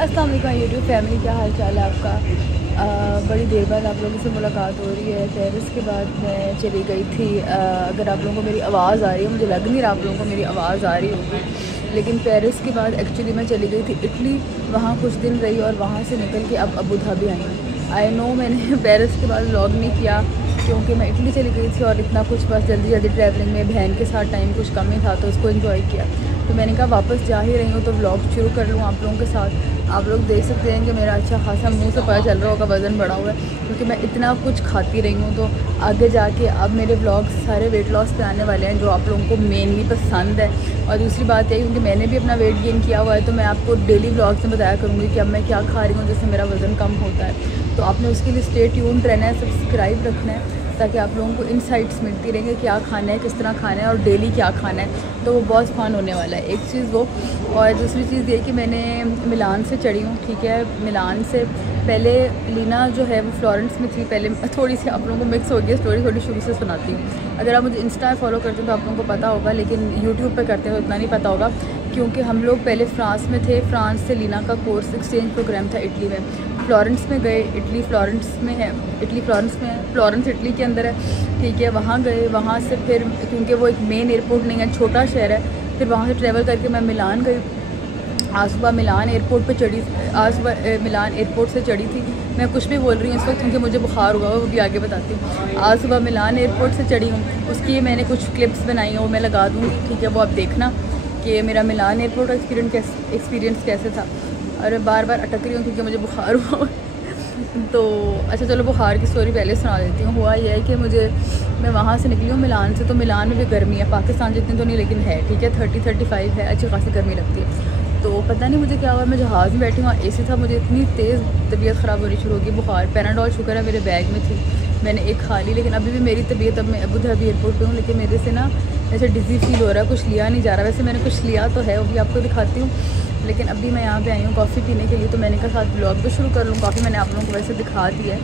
अस्सलाम वालेकुम YouTube family, क्या हाल चाल है आपका। बड़ी देर बाद आप लोगों से मुलाकात हो रही है। पेरिस के बाद मैं चली गई थी। अगर आप लोगों को मेरी आवाज़ आ रही है, मुझे लग नहीं रहा आप लोगों को मेरी आवाज़ आ रही होगी, लेकिन पेरिस के बाद एक्चुअली मैं चली गई थी इटली। वहाँ कुछ दिन रही और वहाँ से निकल के अब अबू धाबी आई हूँ। आई नो मैंने पेरिस के बाद व्लॉग नहीं किया क्योंकि मैं इटली चली गई थी और इतना कुछ बस जल्दी जल्दी ट्रैवलिंग में बहन के साथ टाइम कुछ कम ही था तो उसको एंजॉय किया। तो मैंने कहा वापस जा ही रही हूँ तो व्लॉग शुरू कर लूँ आप लोगों के साथ। आप लोग देख सकते हैं कि मेरा अच्छा खासा मुंह से पता चल रहा होगा वज़न बढ़ा हुआ है क्योंकि मैं इतना कुछ खाती रही हूँ। तो आगे जाके अब मेरे व्लॉग्स सारे वेट लॉस पे आने वाले हैं जो आप लोगों को मेनली पसंद है। और दूसरी बात यह क्योंकि मैंने भी अपना वेट गेन किया हुआ है तो मैं आपको डेली व्लॉग्स में बताया करूँगी कि अब मैं क्या खा रही हूँ जिससे मेरा वज़न कम होता है। तो आपने उसके लिए स्टे ट्यून्ड रहना है, सब्सक्राइब रखना है ताकि आप लोगों को इनसाइट्स मिलती रहेंगे क्या खाना है, किस तरह खाना है और डेली क्या खाना है। तो वो बहुत फ़न होने वाला है, एक चीज़ वो। और दूसरी चीज़ ये कि मैंने मिलान से चढ़ी हूँ, ठीक है। मिलान से पहले लीना जो है वो फ्लोरेंस में थी। पहले थोड़ी सी आप लोगों को मिक्स हो गई स्टोरी, थोड़ी शुरू से सुनाती हूँ। अगर आप मुझे इंस्टा फॉलो करते हैं तो आप लोगों को पता होगा, लेकिन यूट्यूब पर करते हैं तो इतना नहीं पता होगा क्योंकि हम लोग पहले फ्रांस में थे। फ्रांस से लीना का कोर्स एक्सचेंज प्रोग्राम था इटली में। फ्लोरेंस में गए, इटली फ्लोरेंस में है, इटली फ्लोरेंस में है, फ्लोरेंस इटली के अंदर है, ठीक है। वहाँ गए, वहाँ से फिर क्योंकि वो एक मेन एयरपोर्ट नहीं है, छोटा शहर है, फिर वहाँ से ट्रैवल करके मैं मिलान गई। आज सुबह मिलान एयरपोर्ट पे चढ़ी, आज सुबह मिलान एयरपोर्ट से चढ़ी थी। मैं कुछ भी बोल रही हूँ इस वक्त क्योंकि मुझे बुखार हुआ वो भी आगे बताती हूँ। आज सुबह मिलान एयरपोर्ट से चढ़ी हूँ, उसकी मैंने कुछ क्लिप्स बनाई हैं वो मैं लगा दूँगी, ठीक है। वो आप देखना कि मेरा मिलान एयरपोर्ट का एक्सपीरियंस कैसे था। और बार बार अटक रही हूँ क्योंकि मुझे बुखार हुआ तो अच्छा चलो बुखार की स्टोरी पहले सुना देती हूँ। हुआ यह है कि मैं वहाँ से निकली हूँ मिलान से। तो मिलान में भी गर्मी है, पाकिस्तान जितनी तो नहीं लेकिन है, ठीक है। 30-35 है, अच्छी खासी गर्मी लगती है। तो पता नहीं मुझे क्या हुआ, मैं जहाज़ में बैठी हूँ, एसी था, मुझे इतनी तेज़ तबीयत ख़राब होनी शुरू होगी, बुखार। पैराडोल शुक्र है मेरे बैग में थी, मैंने एक खा ली। लेकिन अभी भी मेरी तबीयत, अब मैं अबू धाबी एयरपोर्ट पे हूँ लेकिन मेरे से ना ऐसे डिज़ी फील हो रहा है, कुछ लिया नहीं जा रहा। वैसे मैंने कुछ लिया तो है, वो भी आपको दिखाती हूँ। लेकिन अभी मैं यहाँ पे आई हूँ कॉफ़ी पीने के लिए तो मैंने कहा साथ ब्लॉग भी शुरू कर लूँ। कॉफ़ी मैंने आप लोगों को वैसे दिखा दी है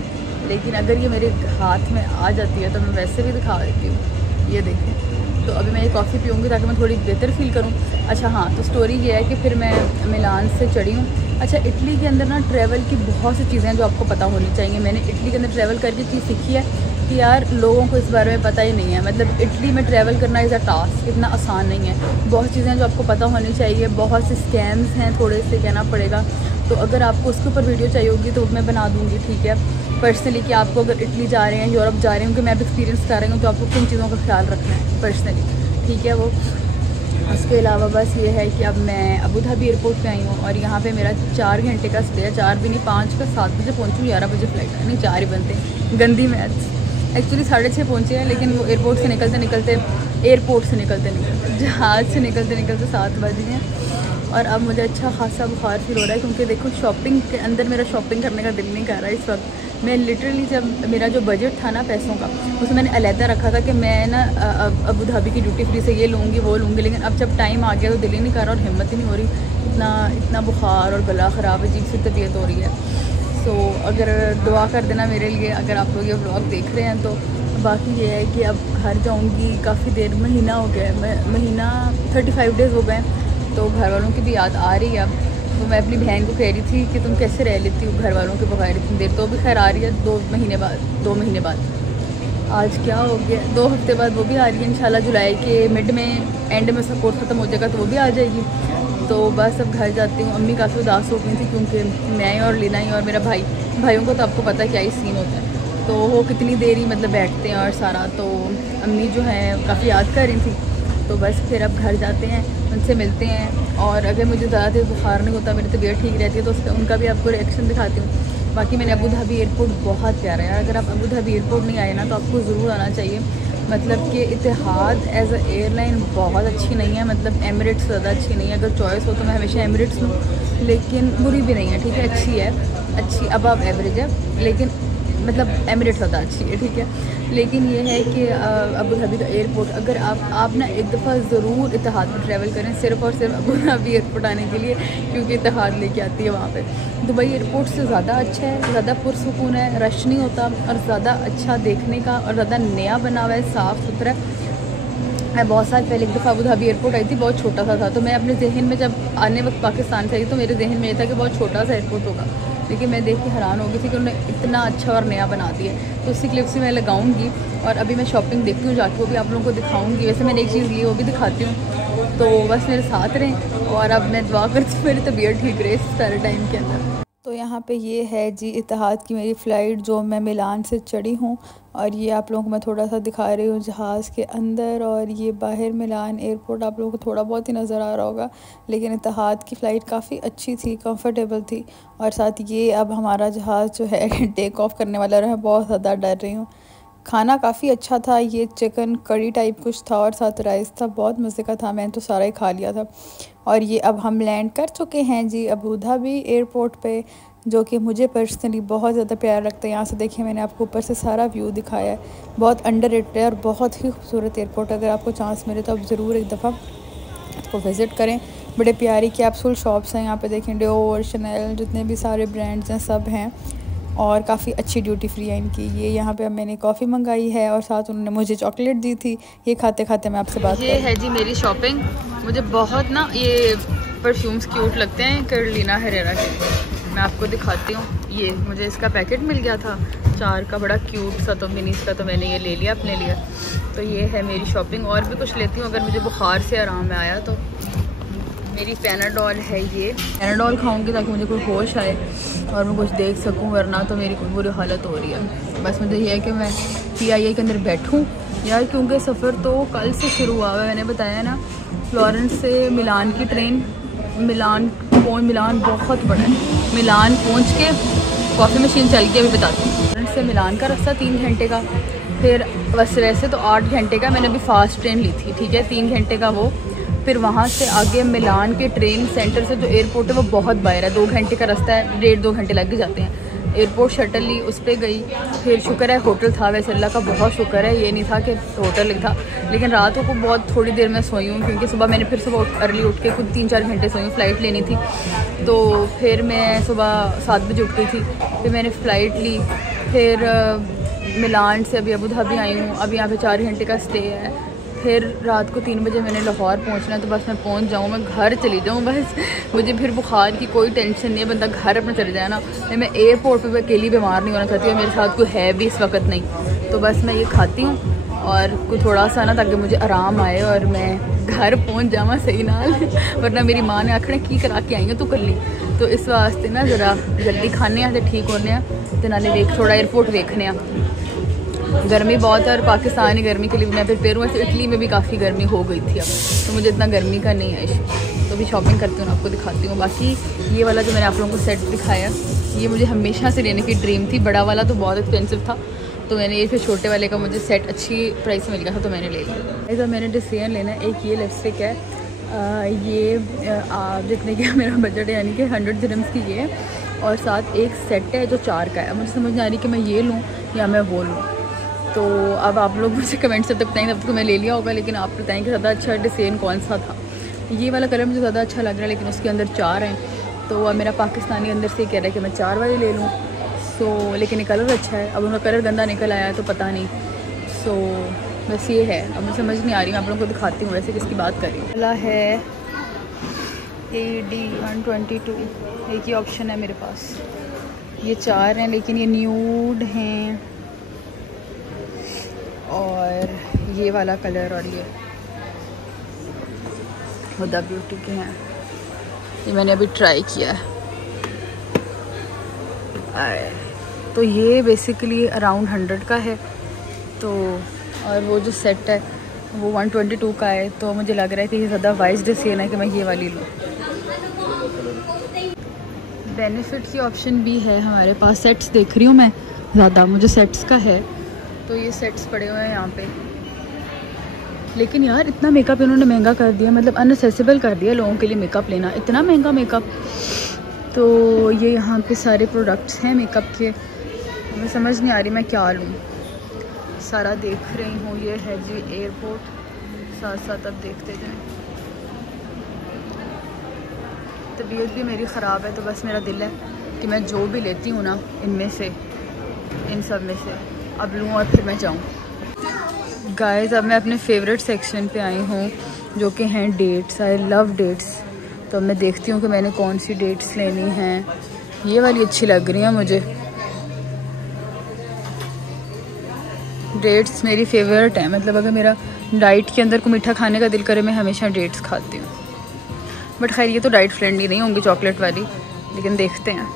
लेकिन अगर ये मेरे हाथ में आ जाती है तो मैं वैसे भी दिखा देती हूँ। ये देखें, तो अभी मैं ये कॉफ़ी पीऊँगी ताकि मैं थोड़ी बेहतर फील करूँ। अच्छा हाँ, तो स्टोरी ये है कि फिर मैं मिलान से चढ़ी हूँ। अच्छा, इटली के अंदर ना ट्रैवल की बहुत सी चीज़ें हैं जो आपको पता होनी चाहिए। मैंने इटली के अंदर ट्रैवल करके चीज़ सीखी है कि यार लोगों को इस बारे में पता ही नहीं है। मतलब इटली में ट्रैवल करना इज़ अ टास्क, इतना आसान नहीं है। बहुत चीज़ें हैं जो आपको पता होनी चाहिए, बहुत से स्कैम्स हैं, थोड़े से कहना पड़ेगा। तो अगर आपको उसके ऊपर वीडियो चाहिए होगी तो मैं बना दूँगी, ठीक है। पर्सनली कि आपको अगर इटली जा रहे हैं, यूरोप जा रहे हैं, क्योंकि मैं भी एक्सपीरियंस कर रही हूँ, तो आपको किन चीज़ों का ख्याल रखना है पर्सनली, ठीक है। वो उसके अलावा बस ये है कि अब मैं अबू धाबी एयरपोर्ट पे आई हूँ और यहाँ पे मेरा 4 घंटे का स्टे है। 4 भी नहीं, 5 का, 7 बजे पहुँचूँ, 11 बजे फ्लाइट है, नहीं 4 ही बनते हैं, गंदी मैथ्स। एक्चुअली 6:30 पहुँचे हैं लेकिन वो एयरपोर्ट से निकलते निकलते जहाज़ से निकलते 7 बज गए हैं। और अब मुझे अच्छा खासा बुखार फील हो रहा है क्योंकि देखो शॉपिंग के अंदर मेरा शॉपिंग करने का दिल नहीं कर रहा है इस वक्त। मैं लिटरली जब मेरा जो बजट था ना पैसों का, उसे मैंने अलहदा रखा था कि मैं ना अबू धाबी की ड्यूटी फ्री से ये लूँगी वो लूँगी, लेकिन अब जब टाइम आ गया तो दिल ही नहीं कर रहा और हिम्मत ही नहीं हो रही। इतना बुखार और गला ख़राब, अजीब सी तबीयत हो रही है। सो अगर दुआ कर देना मेरे लिए अगर आप लोग ये व्लॉग देख रहे हैं तो। बाकी ये है कि अब घर जाऊँगी, काफ़ी देर, महीना हो गया है, महीना 35 डेज़ हो गए, तो घर वालों की भी याद आ रही है अब। तो मैं अपनी बहन को कह रही थी कि तुम कैसे रह लेती हो घर वालों के बगैर इतनी देर, तो भी खैर आ रही है 2 महीने बाद। आज क्या हो गया, 2 हफ्ते बाद वो भी आ रही है इंशाल्लाह। जुलाई के मिड में, एंड में सब कोर्स ख़त्म हो जाएगा तो वो भी आ जाएगी। तो बस अब घर जाती हूँ। अम्मी काफ़ी उदास हो गई थी क्योंकि मैं और लीना ही और मेरा भाइयों को तो आपको पता है क्या ही सीन होता है, तो वो कितनी देर ही मतलब बैठते हैं और सारा। तो अम्मी जो है काफ़ी याद कर रही थी। तो बस फिर अब घर जाते हैं, उनसे मिलते हैं। और अगर मुझे ज़्यादा देर बुखार नहीं होता, मेरी तबीयत ठीक रहती है तो उसका उनका भी आपको रिएक्शन दिखाती हूँ। बाकी मैंने अबू धाबी एयरपोर्ट बहुत प्यारा है यार, अगर आप अबू धाबी एयरपोर्ट नहीं आए ना तो आपको ज़रूर आना चाहिए। मतलब कि इतिहाद एज अ एयरलाइन बहुत अच्छी नहीं है, मतलब एमिरेट्स ज़्यादा अच्छी नहीं है। अगर चॉइस हो तो मैं हमेशा एमिरेट्स लूँ, लेकिन बुरी भी नहीं है, ठीक है, अच्छी है, अच्छी अबव एवरेज है, लेकिन मतलब एमिरेट्स ज़्यादा अच्छी है, ठीक है। लेकिन ये है कि अबू धाबी का एयरपोर्ट, अगर आप ना एक दफ़ा ज़रूर इतिहाद में ट्रैवल करें सिर्फ़ और सिर्फ अबू धाबी एयरपोर्ट आने के लिए, क्योंकि इतिहाद लेके आती है वहाँ पे। दुबई एयरपोर्ट से ज़्यादा अच्छा है, ज़्यादा पुरसुकून है, रश नहीं होता और ज़्यादा अच्छा देखने का और ज़्यादा नया बना हुआ है, साफ़ सुथरा है। मैं बहुत साल पहले एक दफ़ा अबू धाबी एयरपोर्ट आई थी, बहुत छोटा सा था। तो मैं अपने जहन में जब आने वक्त पाकिस्तान से आई तो मेरे जहन में ये था कि बहुत छोटा सा एयरपोर्ट होगा, लेकिन मैं देख के हैरान हो गई थी कि उन्होंने इतना अच्छा और नया बना दिया। तो उसकी क्लिप्स भी मैं लगाऊंगी और अभी मैं शॉपिंग देखती हूँ जाके, वो भी आप लोगों को दिखाऊंगी। वैसे मैंने एक चीज़ ली वो भी दिखाती हूँ, तो बस मेरे साथ रहें। और अब मैं दुआ करती हूँ मेरी तबीयत ठीक रहे इस सारे टाइम के अंदर। तो यहाँ पे ये है जी इत्तेहाद की मेरी फ़्लाइट जो मैं मिलान से चढ़ी हूँ, और ये आप लोगों को मैं थोड़ा सा दिखा रही हूँ जहाज़ के अंदर, और ये बाहर मिलान एयरपोर्ट आप लोगों को थोड़ा बहुत ही नज़र आ रहा होगा। लेकिन इत्तेहाद की फ़्लाइट काफ़ी अच्छी थी, कंफर्टेबल थी। और साथ ये अब हमारा जहाज़ जो है टेक ऑफ़ करने वाला है, बहुत ज़्यादा डर रही हूँ। खाना काफ़ी अच्छा था, ये चिकन करी टाइप कुछ था और साथ राइस था, बहुत मज़े का था, मैंने तो सारा ही खा लिया था। और ये अब हम लैंड कर चुके हैं जी अबू धाबी एयरपोर्ट पे, जो कि मुझे पर्सनली बहुत ज़्यादा प्यारा लगता है। यहाँ से देखिए मैंने आपको ऊपर से सारा व्यू दिखाया है, बहुत अंडररेटेड है और बहुत ही खूबसूरत एयरपोर्ट। अगर आपको चांस मिले तो आप ज़रूर एक दफ़ा इसको विज़िट करें। बड़े प्यारी कैप्सूल शॉप्स हैं यहाँ पे, देखें डियोर, शनेल, जितने भी सारे ब्रांड्स हैं सब हैं, और काफ़ी अच्छी ड्यूटी फ्री है इनकी। ये यहाँ पे मैंने कॉफ़ी मंगाई है और साथ उन्होंने मुझे चॉकलेट दी थी। ये खाते खाते मैं आपसे बात, ये है जी मेरी शॉपिंग। मुझे बहुत ना ये परफ्यूम्स क्यूट लगते हैं कैरोलिना हेरेरा के, मैं आपको दिखाती हूँ। ये मुझे इसका पैकेट मिल गया था 4 का, बड़ा क्यूट सा, तो मिनीस का, तो मैंने ये ले लिया अपने लिए। तो ये है मेरी शॉपिंग। और भी कुछ लेती हूँ अगर मुझे बुखार से आराम में आया तो। मेरी पैनाडोल है, ये पैनाडोल खाऊंगी ताकि मुझे कोई होश आए और मैं कुछ देख सकूं, वरना तो मेरी कोई बुरी हालत हो रही है। बस मुझे ये है कि मैं PIA के अंदर बैठूं यार, क्योंकि सफ़र तो कल से शुरू हुआ है। मैंने बताया ना, फ्लोरेंस से मिलान की ट्रेन, मिलान बहुत बड़ा है। मिलान पहुँच के कॉफ़ी मशीन चल के अभी बताती हूँ। फ्लोरेंस से मिलान का रास्ता 3 घंटे का, फिर बस वैसे तो 8 घंटे का। मैंने अभी फ़ास्ट ट्रेन ली थी, ठीक है, 3 घंटे का वो। फिर वहाँ से आगे मिलान के ट्रेन सेंटर से जो एयरपोर्ट है वो बहुत बाहर है, 2 घंटे का रास्ता है, 1.5-2 घंटे लग जाते हैं। एयरपोर्ट शटल ली, उस पर गई। फिर शुक्र है होटल था, वैसे अल्लाह का बहुत शुक्र है, ये नहीं था कि होटल था। लेकिन रातों को बहुत थोड़ी देर में सोई हूँ, क्योंकि सुबह मैंने फिर सुबह अर्ली उठ के कुछ 3-4 घंटे सोई हूँ, फ़्लाइट लेनी थी। तो फिर मैं सुबह 7 बजे उठ गई थी, फिर मैंने फ़्लाइट ली। फिर मिलान से अभी अबू धाबी आई हूँ, अभी यहाँ पे 4 घंटे का स्टे है। फिर रात को 3 बजे मैंने लाहौर पहुँचना है, तो बस मैं पहुँच जाऊँ, मैं घर चली जाऊँ बस। मुझे फिर बुखार की कोई टेंशन नहीं है, बंदा घर अपना चले जाए ना। मैं एयरपोर्ट पे अकेली बीमार नहीं होना चाहती, और मेरे साथ कोई है भी इस वक्त नहीं। तो बस मैं ये खाती हूँ और कुछ थोड़ा सा ना, ताकि मुझे आराम आए और मैं घर पहुँच जावा सही नाल। वरना मेरी माँ ने आखना की करा के आई है तू कल्ली। तो इस वास्ते ना ज़रा जल्दी खाने तो ठीक होने, तो नाले वेख थोड़ा एयरपोर्ट वेखने। गर्मी बहुत है और पाकिस्तानी गर्मी के लिए मैं प्रिपेयर हूँ। इटली में भी काफ़ी गर्मी हो गई थी अब, तो मुझे इतना गर्मी का नहीं है इशू। तो भी शॉपिंग करती हूँ, आपको दिखाती हूँ। बाकी ये वाला जो मैंने आप लोगों को सेट दिखाया, ये मुझे हमेशा से लेने की ड्रीम थी। बड़ा वाला तो बहुत एक्सपेंसिव था, तो मैंने ये फिर छोटे वाले का मुझे सेट अच्छी प्राइस में मिल गया था, तो मैंने ले लिया। ऐसा मैंने डिसीजन लेना है। एक ये लिपस्टिक है, ये जितने का मेरा बजट है, यानी कि 100 दिरहम्स की ये है, और साथ एक सेट है जो 4 का है। मुझे समझ नहीं आ रही कि मैं ये लूँ या मैं वो लूँ। तो अब आप लोग मुझे कमेंट से तब बताएंगे, तब तक मैं ले लिया होगा। लेकिन आप बताएं कि ज़्यादा अच्छा डिज़ाइन कौन सा था। ये वाला कलर मुझे ज़्यादा अच्छा लग रहा है, लेकिन उसके अंदर 4 हैं। तो अब मेरा पाकिस्तानी अंदर से कह रहा है कि मैं 4 वाली ले लूँ। सो लेकिन ये कलर अच्छा है, अब उनका कलर गंदा निकल आया तो पता नहीं। सो बस ये है, अब मुझे समझ नहीं आ रही। मैं आप लोगों को दिखाती हूँ वैसे किसकी बात कर रही हूँ। वाला है AD122, एक ही ऑप्शन है मेरे पास। ये 4 हैं, लेकिन ये न्यूड हैं, और ये वाला कलर और ये हुदा ब्यूटी के हैं। ये मैंने अभी ट्राई किया है। तो ये बेसिकली अराउंड 100 का है। तो और वो जो सेट है वो 122 का है। तो मुझे लग रहा है कि ये ज़्यादा वाइज डिसीजन है कि मैं ये वाली लूँ। बेनिफिट की ऑप्शन भी है हमारे पास। सेट्स देख रही हूँ मैं, ज़्यादा मुझे सेट्स का है। तो ये सेट्स पड़े हुए हैं यहाँ पे। लेकिन यार इतना मेकअप इन्होंने महंगा कर दिया, मतलब अनएसेसिबल कर दिया लोगों के लिए मेकअप लेना, इतना महंगा मेकअप। तो ये यहाँ पे सारे प्रोडक्ट्स हैं मेकअप के, मुझे समझ नहीं आ रही मैं क्या लूँ। सारा देख रही हूँ। ये है जी एयरपोर्ट, साथ साथ अब देखते जाएँ। तबीयत भी मेरी ख़राब है, तो बस मेरा दिल है कि मैं जो भी लेती हूँ ना इनमें से, इन सब में से अब लूँ और फिर मैं जाऊँ। गाइस अब मैं अपने फेवरेट सेक्शन पे आई हूँ जो कि हैं डेट्स। I love dates. तो मैं देखती हूँ कि मैंने कौन सी डेट्स लेनी हैं। ये वाली अच्छी लग रही है मुझे। डेट्स मेरी फेवरेट है, मतलब अगर मेरा डाइट के अंदर को मीठा खाने का दिल करे मैं हमेशा डेट्स खाती हूँ। बट खैर ये तो डाइट फ्रेंडली नहीं होंगी चॉकलेट वाली, लेकिन देखते हैं।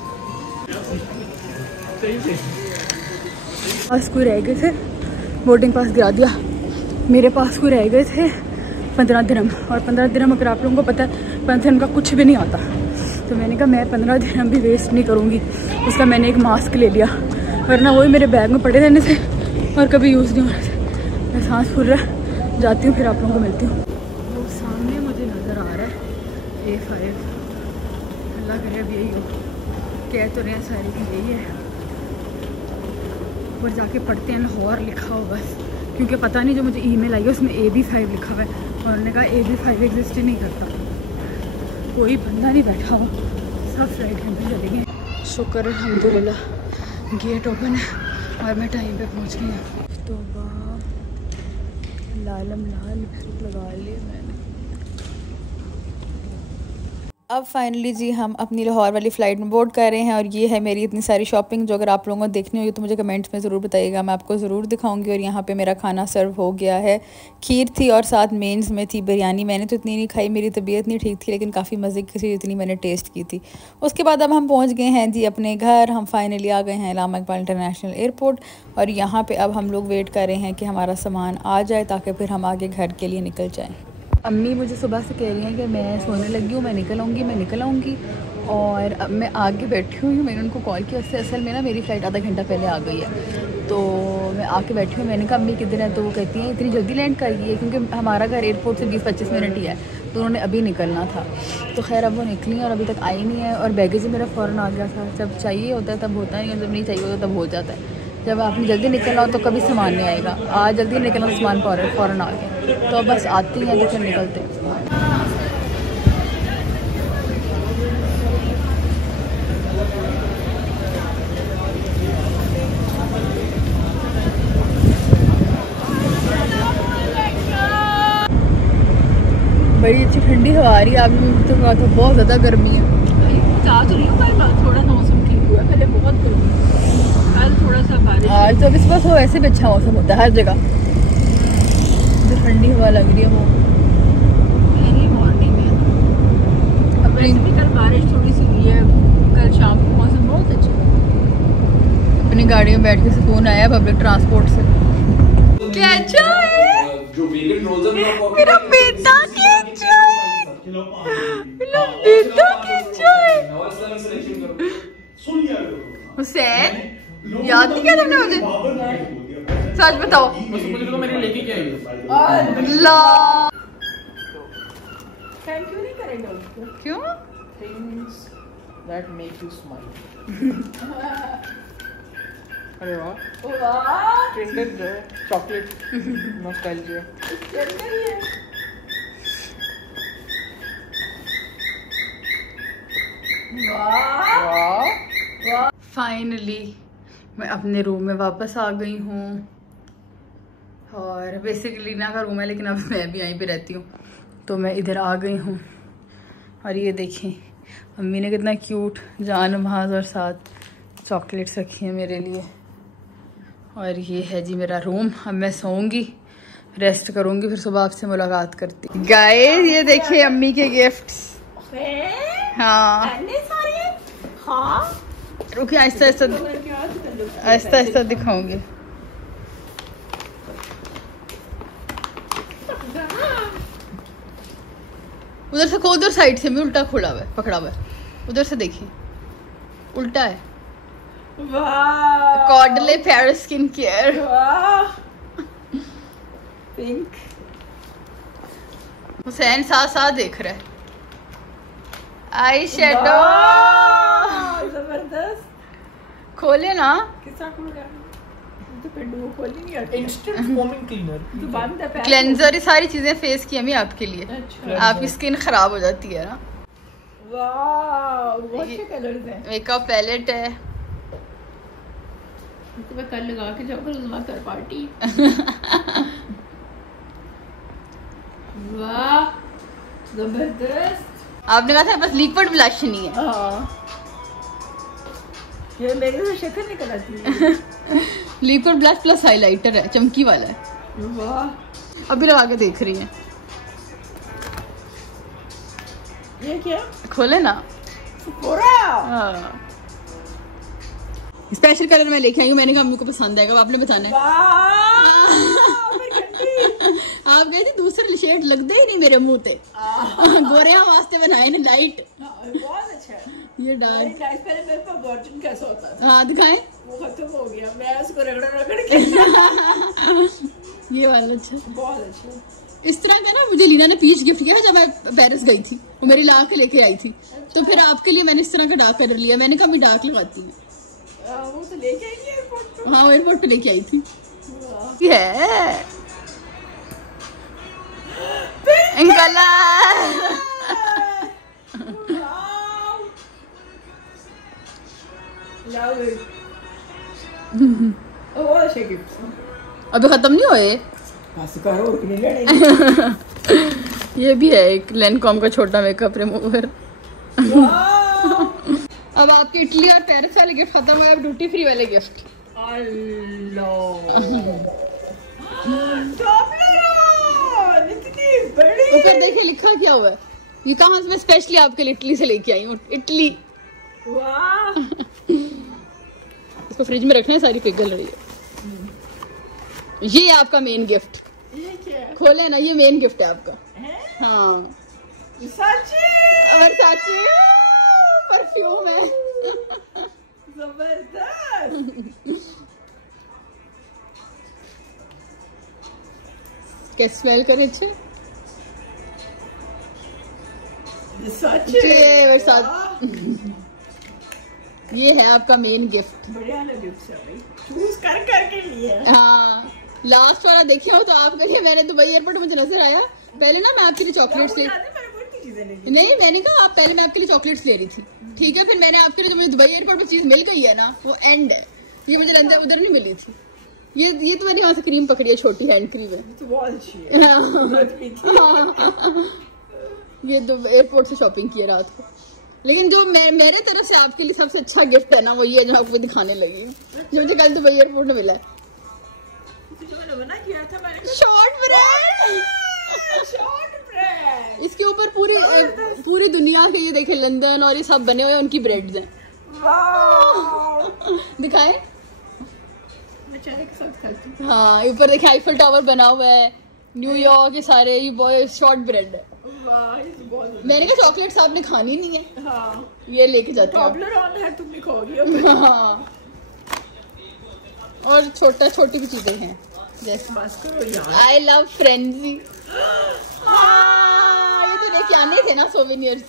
पास कोई रह गए थे, बोर्डिंग पास गिरा दिया। मेरे पास कोई रह गए थे 15 दिरहम, और 15 दिरहम अगर आप लोगों को पता है 15 दिरहम का कुछ भी नहीं आता। तो मैंने कहा मैं 15 दिरहम भी वेस्ट नहीं करूँगी। उसका मैंने एक मास्क ले लिया, वरना वही मेरे बैग में पड़े रहने से और कभी यूज़ नहीं होने से। मैं सांस फूल रहा जाती हूँ, फिर आप लोगों को मिलती हूँ। वो सामने मुझे नज़र आ रहा है A5। अल्लाह करे अब यही हो। कह तो रहे हैं सारी की यही है, ऊपर जाके पढ़ते हैं लाहौर लिखा हो बस, क्योंकि पता नहीं जो मुझे ईमेल आई है उसमें AB5 लिखा हुआ है और उन्होंने कहा AB5 एग्जिस्ट ही नहीं करता। कोई बंदा नहीं बैठा हुआ, सब फ्लाइट अंदर चले गए। शुक्र अल्हम्दुलिल्लाह गेट ओपन है और मैं टाइम पे पहुंच गई हूँ। तो लालम लाल लिपस्टिक लगा ली मैंने। अब फाइनली जी हम अपनी लाहौर वाली फ़्लाइट में बोर्ड कर रहे हैं और ये है मेरी इतनी सारी शॉपिंग, जो अगर आप लोगों को देखनी होगी तो मुझे कमेंट्स में ज़रूर बताइएगा, मैं आपको ज़रूर दिखाऊंगी। और यहाँ पे मेरा खाना सर्व हो गया है। खीर थी और साथ मेन्स में थी बिरयानी। मैंने तो इतनी नहीं खाई, मेरी तबीयत नहीं ठीक थी, लेकिन काफ़ी मज़े की थी जितनी मैंने टेस्ट की थी। उसके बाद अब हम पहुँच गए हैं जी अपने घर। हम फाइनली आ गए हैं इलामा इकबाल इंटरनेशनल एयरपोर्ट और यहाँ पर अब हम लोग वेट कर रहे हैं कि हमारा सामान आ जाए ताकि फिर हम आगे घर के लिए निकल जाएँ। अम्मी मुझे सुबह से कह रही हैं कि मैं सोने लगी हूँ, मैं निकल आऊँगी। और अब मैं आगे बैठी हुई हूँ। मैंने उनको कॉल किया, उससे असल में ना मेरी फ़्लाइट आधा घंटा पहले आ गई है, तो मैं आके बैठी हूँ। मैंने कहा अम्मी किधर है, तो वो कहती हैं इतनी जल्दी लैंड कर गई है, क्योंकि हमारा घर एयरपोर्ट से 20-25 मिनट ही है, तो उन्होंने अभी निकलना था। तो खैर अब वो निकली और अभी तक आई नहीं है। और बैगेज मेरा फ़ौरन आ गया था। जब चाहिए होता है तब होता नहीं, और जब नहीं चाहिए होता तब हो जाता है। जब आपने जल्दी निकलना हो तो कभी सामान नहीं आएगा। आज जल्दी निकलना तो सामान फ़ौरन आ गया, तो बस आती हैं तो फिर निकलते हैं। बड़ी अच्छी ठंडी हवा आ रही है। आपने तो कहा था बहुत ज़्यादा गर्मी है। बता तो रही हूँ थोड़ा मौसम ठीक हुआ, पहले बहुत गर्मी, कल थोड़ा सा बारिश। आज तो इस पास वो वैसे भी अच्छा मौसम होता है हर जगह, जो ठंडी हवा लग रही है वो अर्ली मॉर्निंग में। अब वैसे भी कल बारिश थोड़ी सी हुई है, कल शाम को मौसम बहुत अच्छा है। अपनी गाड़ी में बैठ के सुकून आया पब्लिक ट्रांसपोर्ट से। क्या चाय जो वीगन रोल्स हैं मेरा बेटा की चाय, मेरा बेटा की चाय। हुसैन याद नहीं किया तुमने मुझे? सच बताओ। मुझे मेरे लेके क्या आई अल्लाह थैंक यू नहीं करेंगे उसको। क्यों? Things that make you smile. अरे वाह, वाह Kinder Joy chocolate nostalgia. Finally मैं अपने रूम में वापस आ गई हूँ। और बेसिकली लीना का रूम है, लेकिन अब मैं भी यहीं पे रहती हूँ, तो मैं इधर आ गई हूँ। और ये देखें अम्मी ने कितना क्यूट जान नमाज और साथ चॉकलेट्स रखी हैं मेरे लिए। और ये है जी मेरा रूम। अब मैं सोऊंगी, रेस्ट करूँगी, फिर सुबह आपसे मुलाकात करती हूँ। गाइस ये देखिए अम्मी के गिफ्ट्स। हाँ रुकिए, आहिस्ता आहिस्ता दिखाऊंगी। उधर से उधर साइड से भी उल्टा खुला हुआ है, पकड़ा हुआ है। उधर से देखिए उल्टा है। कॉर्डले fair skin care pink. Hussain साथ देख रहा है। आई शेडो जबरदस्त। खोले ना, किसका खोल रहा है? तो पेंडू को खोल नहीं आता। इंस्टेंट फोमिंग क्लीनर, तो बंद है पैक। क्लेंजर, ये सारी चीजें फेस की अम्मी आपके लिए। अच्छा। आपकी स्किन खराब हो जाती है ना। वाह बहुत अच्छे कलर्स हैं। मेकअप पैलेट है। तो मैं कल लगा के जाऊंगा रोज़ कर पार्टी। वाह जबरदस्त। आपने कहा था बस लिक्विड ब्लश नहीं है। ये मेरे से शक्ल निकल आती है। लिक्विड ब्लश प्लस हाइलाइटर है, चमकी वाला है। वाह अभी लगा के देख रही है। ये क्या खोले ना पूरा। स्पेशल कलर मैं लेके आई हूँ, मैंने कहा अम्मी को पसंद आएगा, आपने बताना है। आप गए थे दूसरे शेड लगते ही नहीं मेरे मुंह पे। गोरिया वास्ते बनाए ना लाइट। बहुत अच्छा है ये डार्क। पहले मेरे पास वर्जिन कैसा होता था। हाँ दिखाएं। वो खत्म हो गया, मैं उसको रगड़ के। ये वाला अच्छा, बहुत अच्छा। इस तरह का ना मुझे लीना ने पीच गिफ्ट किया जब मैं पेरिस गई थी, वो मेरी ला के लेके आई थी। तो फिर आपके लिए मैंने इस तरह का डार्क कलर लिया, मैंने कहा मैं डार्क लगाती हूँ। वो तो लेके आई थी एयरपोर्ट पे। हाँ एयरपोर्ट पे लेके आई थी। ये अभी खत्म नहीं हुए। ये भी है एक लैंडकॉम का छोटा मेकअप रिमूवर। अब आपके इटली और पेरिस वाले गिफ्ट खत्म हुए, अब ड्यूटी फ्री वाले गिफ्ट। ऊपर देखिए लिखा क्या हुआ है, ये कहाँ से मैं स्पेशली आपके लिए इटली से लेके आई हूँ। इटली। वाह। इसको फ्रिज में रखना है, सारी पिघल रही है। ये आपका मेन गिफ्ट। ये क्या है? खोले ना, ये मेन गिफ्ट है आपका। हाँ वर्साचे परफ्यूम है। जबरदस्त। कैसे स्मेल करे अच्छे। ये है आपका मेन गिफ्ट। बढ़िया गिफ्ट है भाई, चूज करके लिए। हाँ लास्ट वाला देखे हो तो आपके लिए मैंने दुबई एयरपोर्ट मुझे नजर आया। पहले ना मैं आपके लिए चॉकलेट्स ले नहीं, मैंने कहा आप पहले मैं आपके लिए चॉकलेट्स ले रही थी, ठीक है। फिर मैंने आपके लिए जो मुझे दुबई एयरपोर्ट पर चीज मिल गई है ना, वो एंड है। ये मुझे अंदर उधर नहीं मिली थी। ये तो मैंने वहाँ से क्रीम पकड़ी है, छोटी हैंड क्रीम है। ये तो एयरपोर्ट से शॉपिंग की है रात को। लेकिन जो मेरे तरफ से आपके लिए सबसे अच्छा गिफ्ट है ना, वो ये जो आपको दिखाने लगी, जो मुझे कल दुबई एयरपोर्ट में मिला है। Short bread. इसके ऊपर पूरी दुनिया के ये देखे लंदन और ये सब बने हुए उनकी ब्रेड्स हैं। दिखाएं। हाँ ऊपर देखे आईफल टावर बना हुआ है, न्यूयॉर्क, ये सारे ये शॉर्ट ब्रेड है। मैंने कहा चॉकलेट्स आपने खानी नहीं है। हाँ। ये लेके जाते हैं। तुम खाओगी। हाँ। और छोटी भी चीजें हैं जैसे आई लव फ्रेंजी। ये तो लेके आने थे ना सोवेनियर्स।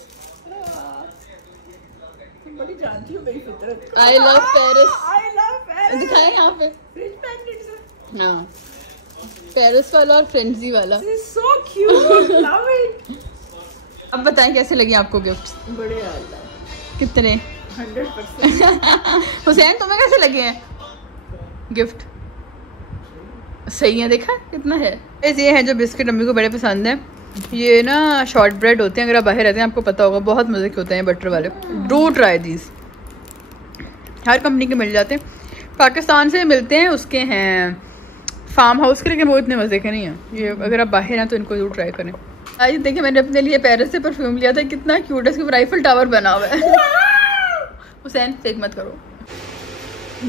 बड़ी जानती हूँ मेरी फितरत। I love Paris. दिखाए यहाँ पे। हाँ पेरिस वाला और फ्रेंजी वाला। so cute, love it। अब बताएं कैसे लगी आपको गिफ्ट। बढ़िया। कितने? 100%। हुसैन तुम्हें कैसे लगे हैं गिफ्ट? सही है, देखा कितना है। ये है जो बिस्किट अम्मी को बड़े पसंद है। ये ना शॉर्ट ब्रेड होते हैं, अगर आप बाहर रहते हैं आपको पता होगा, बहुत मजे के होते हैं बटर वाले। Do try these, her company के मिल जाते हैं। पाकिस्तान से मिलते हैं, उसके हैं फार्म हाउस के, लेकिन वो इतने मजे के नहीं है। ये अगर आप बाहर हैं तो इनको जरूर ट्राई करें। आज देखिए मैंने अपने लिए पेरिस से परफ्यूम लिया था, कितना क्यूट है, इसके ऊपर आईफल टावर बना हुआ है। हुसैन फेक मत करो।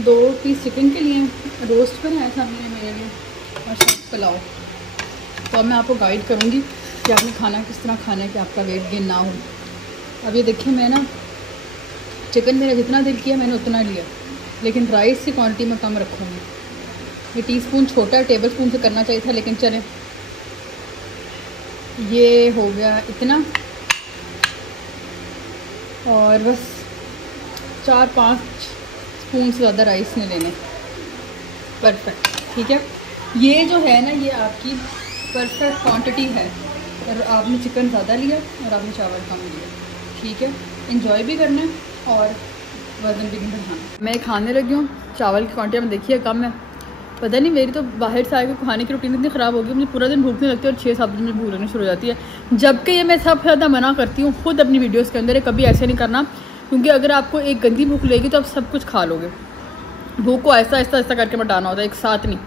2 पीस चिकन के लिए रोस्ट बनाया था हमने मेरे लिए, और पुलाव। तो अब मैं आपको गाइड करूँगी कि आपने खाना किस तरह खाना है कि आपका वेट गेन ना हो। अब ये देखिए मैं ना चिकन मेरा जितना दिल किया मैंने उतना लिया, लेकिन राइस की क्वांटिटी में कम रखूँगी। ये टीस्पून छोटा है, टेबल स्पून से करना चाहिए था, लेकिन चले ये हो गया इतना। और बस 4-5 स्पून से ज़्यादा राइस नहीं लेने। परफेक्ट, ठीक है। ये जो है ना ये आपकी परफेक्ट क्वांटिटी है, और आपने चिकन ज़्यादा लिया और आपने चावल कम लिया, ठीक है। एंजॉय भी करना है और वजन भी नहीं बढ़ाना। मैं खाने लगी हूँ, चावल की क्वांटिटी में देखिए कम है, पता नहीं मेरी तो बाहर से आके खाने की रूटीन इतनी ख़राब होगी, मुझे पूरा दिन भूख नहीं लगती और 6-7 दिन में भूख लगनी शुरू हो जाती है। जबकि ये मैं सब ज़्यादा मना करती हूँ खुद अपनी वीडियोज़ के अंदर, कभी ऐसे नहीं करना, क्योंकि अगर आपको एक गंदी भूख लगेगी तो आप सब कुछ खा लोगे। भूख को ऐसा ऐसा ऐसा करके मिटाना होता है, एक साथ नहीं।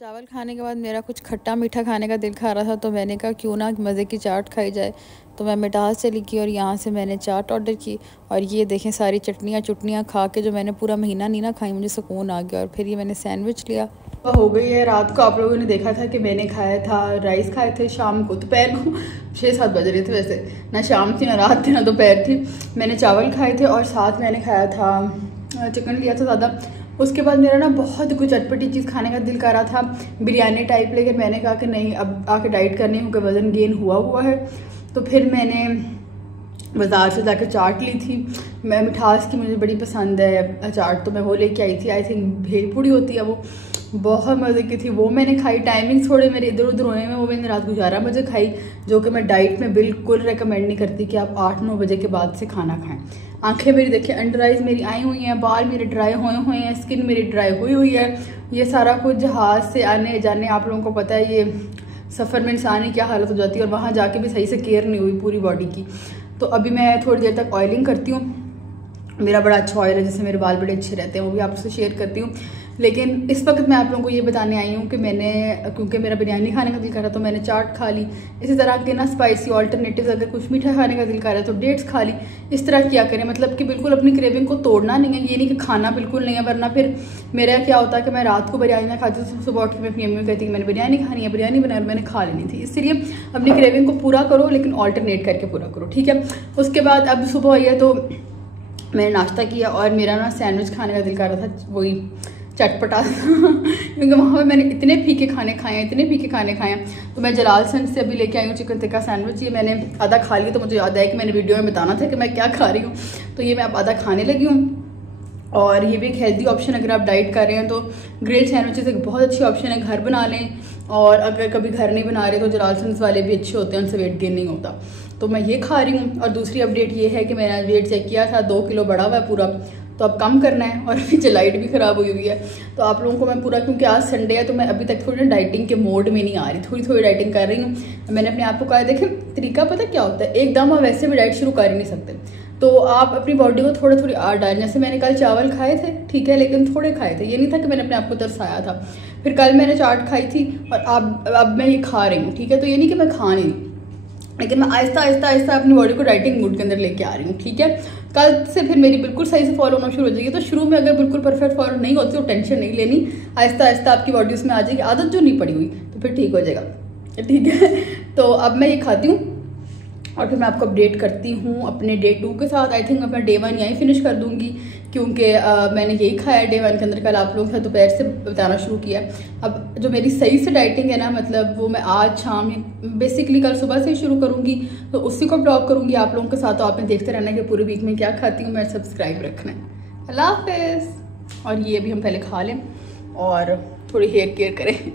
चावल खाने के बाद मेरा कुछ खट्टा मीठा खाने का दिल खा रहा था, तो मैंने कहा क्यों ना मज़े की चाट खाई जाए। तो मैं मिठास चली गई और यहाँ से मैंने चाट ऑर्डर की, और ये देखें सारी चटनियाँ खा के जो मैंने पूरा महीना नहीं ना खाई, मुझे सुकून आ गया। और फिर ये मैंने सैंडविच लिया। हो गई है रात को, आप लोगों ने देखा था कि मैंने खाया था राइस खाए थे शाम को, दोपहर को 6-7 बज रहे थे, वैसे ना शाम थी ना रात थी ना दोपहर थी। मैंने चावल खाए थे और साथ मैंने खाया था चिकन लिया था ज़्यादा। उसके बाद मेरा ना बहुत कुछ चटपटी चीज़ खाने का दिल कर रहा था, बिरयानी टाइप, लेकिन मैंने कहा कि नहीं, अब आके डाइट करनी है क्योंकि वज़न गेन हुआ है। तो फिर मैंने बाज़ार से जाकर चाट ली थी। मैं मिठास की मुझे बड़ी पसंद है चाट, तो मैं वो लेके आई थी। आई थिंक भेलपूड़ी होती है वो, बहुत मज़े की थी वो। मैंने खाई, टाइमिंग्स थोड़े मेरे इधर उधर हुए हैं, वो मैंने रात को 11 बजे खाई, जो कि मैं डाइट में बिल्कुल रेकमेंड नहीं करती कि आप 8-9 बजे के बाद से खाना खाएं। आंखें मेरी देखिए, अंडर आइज मेरी आई हुई हैं, बाल मेरे ड्राई हुए हैं, स्किन मेरी ड्राई हुई है। ये सारा कुछ जहाज़ से आने जाने, आप लोगों को पता है ये सफ़र में इंसान की क्या हालत हो जाती है, और वहाँ जाके भी सही से केयर नहीं हुई पूरी बॉडी की। तो अभी मैं थोड़ी देर तक ऑयलिंग करती हूँ। मेरा बड़ा अच्छा ऑयल है, जिससे मेरे बाल बड़े अच्छे रहते हैं, वो भी आपसे शेयर करती हूँ। लेकिन इस वक्त मैं आप लोगों को ये बताने आई हूँ कि मैंने, क्योंकि मेरा बिरयानी खाने का दिल कर रहा तो मैंने चाट खा ली। इसी तरह के ना स्पाइसी ऑल्टरनेटिव्स, अगर कुछ मीठा खाने का दिल कर रहा है तो डेट्स खा ली। इस तरह किया करें, मतलब कि बिल्कुल अपनी क्रेविंग को तोड़ना नहीं है, ये नहीं कि खाना बिल्कुल नहीं है, वरना फिर मेरा क्या होता है कि मैं रात को बिरयानी ना खाती तो सुबह उठ के मैं अपनी अम्मी को कहती कि मैंने बिरयानी खानी है, बिरयानी बनाई और मैंने खा लेनी थी। इसलिए अपनी क्रेविंग को पूरा करो, लेकिन ऑल्टरनेट करके पूरा करो, ठीक है। उसके बाद अब सुबह हुई है तो मैंने नाश्ता किया, और मेरा ना सैंडविच खाने का दिल कर रहा था, वही चटपटा क्योंकि वहाँ पे मैंने इतने फीके खाने खाए हैं, तो मैं जलालसन से अभी लेके आई हूँ चिकन टिक्का सैंडविच। ये मैंने आधा खा लिया, तो मुझे याद आया कि मैंने वीडियो में बताना था कि मैं क्या खा रही हूँ, तो ये मैं अब आधा खाने लगी हूँ। और ये भी एक हेल्दी ऑप्शन, अगर आप डाइट कर रहे हैं तो ग्रिल्ड सैंडविचेस एक बहुत अच्छी ऑप्शन है, घर बना लें। और अगर कभी घर नहीं बना रहे तो जलालसन वाले भी अच्छे होते हैं, उनसे वेट गेन नहीं होता। तो मैं ये खा रही हूँ। और दूसरी अपडेट ये है कि मैंने वेट चेक किया था, 2 किलो बढ़ा हुआ है पूरा, तो अब कम करना है। और पीछे लाइट भी ख़राब हुई है, तो आप लोगों को मैं पूरा, क्योंकि आज संडे है तो मैं अभी तक थोड़ी डाइटिंग के मोड में नहीं आ रही, थोड़ी डाइटिंग कर रही हूँ। मैंने अपने आप को कहा, देखें तरीका पता क्या होता है, एकदम आप वैसे भी डाइट शुरू कर ही नहीं सकते, तो आप अपनी बॉडी को थोड़ी आड़ डालें। जैसे मैंने कल चावल खाए थे, ठीक है, लेकिन थोड़े खाए थे, ये नहीं था कि मैंने अपने आप को तरसाया था। फिर कल मैंने चाट खाई थी, और अब मैं ये खा रही हूँ, ठीक है। तो ये नहीं कि मैं खा नहीं, लेकिन मैं आहिस्ता अपनी बॉडी को डाइटिंग मूड के अंदर लेके आ रही हूँ, ठीक है। कल से फिर मेरी बिल्कुल सही से फॉलो होना शुरू हो जाएगी। तो शुरू में अगर बिल्कुल परफेक्ट फॉलो नहीं होती तो टेंशन नहीं लेनी, आहिस्ता आपकी बॉडी उसमें आ जाएगी, आदत जो नहीं पड़ी हुई तो फिर ठीक हो जाएगा, ठीक है। तो अब मैं ये खाती हूँ और फिर मैं आपको अपडेट करती हूँ अपने डे 2 के साथ। आई थिंक मैं डे 1 यहीं फिनिश कर दूँगी, क्योंकि मैंने यही खाया डे 1 के अंदर। कल आप लोगों के साथ दोपहर से बताना शुरू किया। अब जो मेरी सही से डाइटिंग है ना, मतलब वो मैं आज शाम, बेसिकली कल सुबह से ही शुरू करूँगी, तो उसी को ब्लॉग करूँगी आप लोगों के साथ। तो आपने देखते रहना कि पूरे वीक में क्या खाती हूँ मैं, सब्सक्राइब रखना है। अल्लाह हाफिज़। और ये भी हम पहले खा लें और थोड़ी हेयर केयर करें।